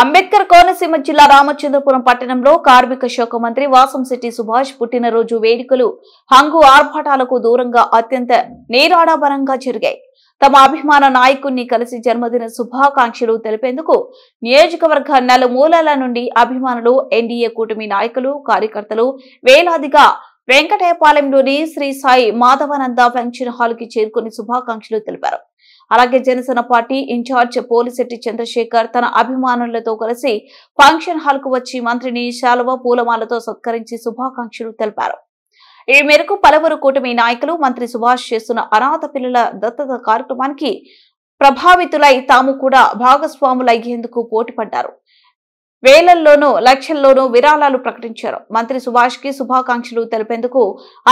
అంబేద్కర్ కోనసీమ జిల్లా రామచంద్రపురం పట్టణంలో కార్మిక శాఖ మంత్రి వాసంశెట్టి సుభాష్ పుట్టినరోజు వేడుకలు హంగు ఆర్భాటాలకు దూరంగా అత్యంత నిరాడంబరంగా జరిగాయి. తమ అభిమాన నాయకుణ్ణి కలిసి జన్మదిన శుభాకాంక్షలు తెలిపేందుకు నియోజకవర్గ నలుమూలల నుండి అభిమానులు, ఎన్డీఏ కూటమి నాయకులు, కార్యకర్తలు వేలాదిగా వెంకటేపాలెంలోని శ్రీ సాయి మాధవానంద ఫంక్షన్ హాల్ కి చేరుకుని శుభాకాంక్షలు తెలిపారు. అలాగే జనసేన పార్టీ ఇన్ఛార్జ్ పోలిశెట్టి చంద్రశేఖర్ తన అభిమానులతో కలిసి ఫంక్షన్ హాల్ కు వచ్చి మంత్రిని శాలువ పూలమాలతో సత్కరించి శుభాకాంక్షలు తెలిపారు. ఈ మేరకు పలువురు కూటమి నాయకులు మంత్రి సుభాష్ చేస్తున్న అనాథ పిల్లల దత్తత కార్యక్రమానికి ప్రభావితులై తాము కూడా భాగస్వాములయ్యేందుకు పోటీపడ్డారు. వేలల్లోనూ లక్షల్లోనూ విరాళాలు ప్రకటించారు. మంత్రి సుభాష్ కి శుభాకాంక్షలు తెలిపేందుకు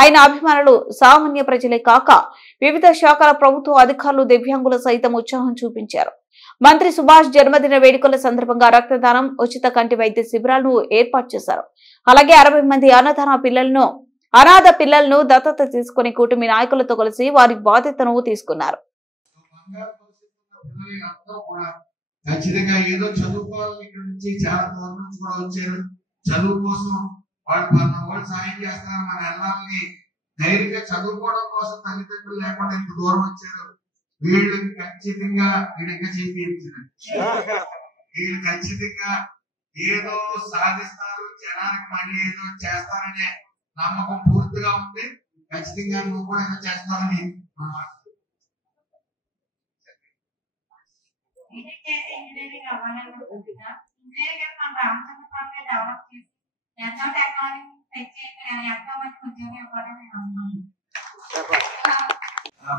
ఆయన అభిమానులు సామాన్య ప్రజలే కాక వివిధ శాఖల ప్రభుత్వ అధికారులు, దివ్యాంగులు సైతం ఉత్సాహం చూపించారు. మంత్రి సుభాష్ జన్మదిన వేడుకల సందర్భంగా రక్తదానం, ఉచిత కంటి వైద్య శిబిరాలను ఏర్పాటు చేశారు. అలాగే 60 మంది అనాథ పిల్లలను దత్తత తీసుకుని కూటమి నాయకులతో కలిసి వారి బాధ్యతను తీసుకున్నారు. ఖచ్చితంగా ఏదో చదువుకోవాలని ఇక్కడ నుంచి చాలా దూరం నుంచి కూడా వచ్చారు. చదువు కోసం వాళ్ళు సాయం చేస్తారు. మన అల్లాలని ధైర్యంగా చదువుకోవడం కోసం తల్లిదండ్రులు లేకుండా ఇంత దూరం వచ్చారు. వీళ్ళు ఖచ్చితంగా వీళ్ళు ఖచ్చితంగా ఏదో సాధిస్తారు, జనానికి మళ్ళీ ఏదో చేస్తారనే నమ్మకం పూర్తిగా ఉంది. ఖచ్చితంగా నువ్వు కూడా ఏదో చేస్తావని ఇంజనీరింగ్ అవ్వాలనుకుంటున్నా. ఇంజనీరింగ్ మన రామచంద్రపురం డెవలప్ చేసి ఎంతో టెక్నాలజీ సెట్ చేసి ఎంతో మంది ఉద్యోగం ఇవ్వాలని నేను అనుకుంటున్నాను.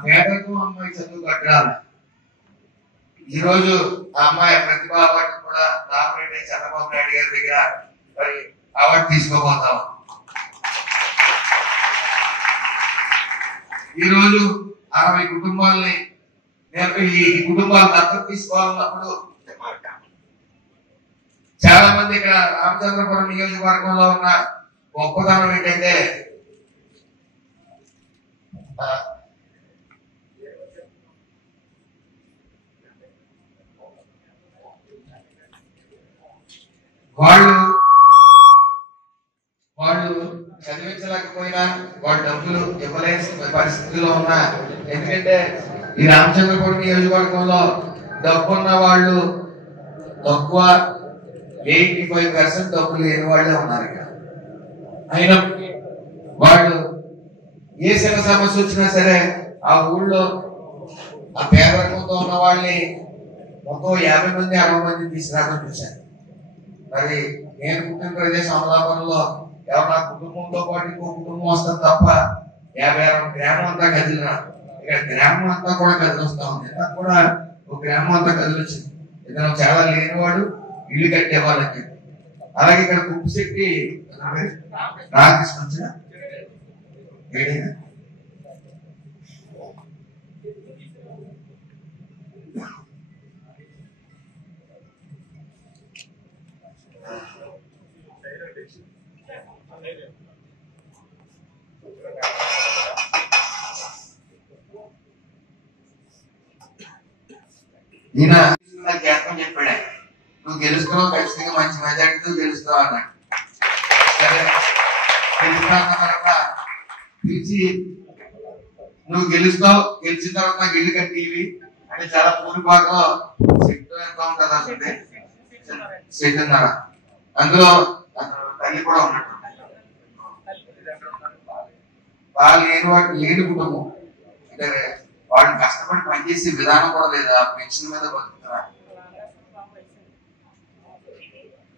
పేదకు అమ్మాయి చదువు కట్టాలి. ఈ రోజు ఆ అమ్మాయి ప్రతిభ అవార్డు కూడా రామరెడ్డి చంద్రబాబు నాయుడు గారి దగ్గర మరి అవార్డు తీసుకోబోతాం. ఈ రోజు 60 కుటుంబాలని ఈ కుటుంబాలు దత్తత తీసుకోవాలన్నప్పుడు చాలా మంది ఇక్కడ రామచంద్రపురం నియోజకవర్గంలో ఉన్న గొప్పతనం ఏంటంటే వాళ్ళు చదివించలేకపోయినా వాళ్ళు డబ్బులు ఇవ్వలేని పరిస్థితిలో ఉన్నా, ఎందుకంటే ఈ రామచంద్రపురం నియోజకవర్గంలో డబ్బున్న వాళ్ళు తక్కువ, 85% డబ్బులు లేని వాళ్ళే ఉన్నారు. ఇక్కడ అయినా వాళ్ళు ఏ చిన్న సమస్య వచ్చినా సరే ఆ ఊళ్ళో ఆ పేదరికంతో ఉన్న వాళ్ళని మొత్తం 50 మంది 60 మంది తీసుకురావడం చూశాను. మరి నేను పుట్టిన ప్రదేశం అమలాపురంలో ఎవరు కుటుంబంతో పాటు ఇంకో కుటుంబం వస్తుంది తప్ప 50-60 గ్రామం అంతా కదిలిన, ఇక్కడ గ్రామం అంతా కూడా కదిలిస్తా ఉంది. నాకు కూడా ఒక గ్రామం అంతా కదిలిచ్చింది. ఇతను చాలా లేనివాడు, ఇల్లు కట్టేవాళ్ళని చెప్పి. అలాగే ఇక్కడ కుప్పిశెట్టి రామకృష్ణ వచ్చిన ఈయన జ్ఞాపకం చెప్పాడు, నువ్వు గెలుస్తున్నావు, ఖచ్చితంగా మంచి మెజార్టీతో గెలుస్తావు అన్నాడు. సరే గెలుస్తున్న తర్వాత పిలిచి నువ్వు గెలుస్తావు, గెలిచిన తర్వాత నాకు ఇల్లు కట్టివి అంటే చాలా పూరి భాగంలో సెట్ ఎంత ఉంటుంది అంటే సెట్న్నర, అందులో తల్లి కూడా ఉన్నట్టు వాళ్ళు లేని కుటుంబం. అంటే వాళ్ళు కష్టపడి పనిచేసే విధానం కూడా లేదా, పెన్షన్ మీద బతుకుతారా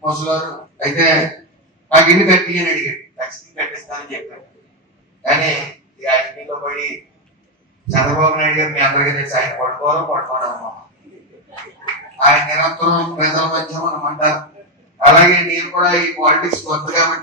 ముసలారు. అయితే నాకు ఇల్లు కట్టి అని అడిగాడు, ఖచ్చితంగా కట్టిస్తానని చెప్పాడు. కానీ ఈ రాజకీయంలో పడి చంద్రబాబు నాయుడు గారు మీ అందరికీ తెలిసి ఆయన పడుకోవడమ్మా, ఆయన నిరంతరం ప్రజల మధ్య మనం అంటారు. అలాగే నేను కూడా ఈ పాలిటిక్స్ కొత్త కాబట్టి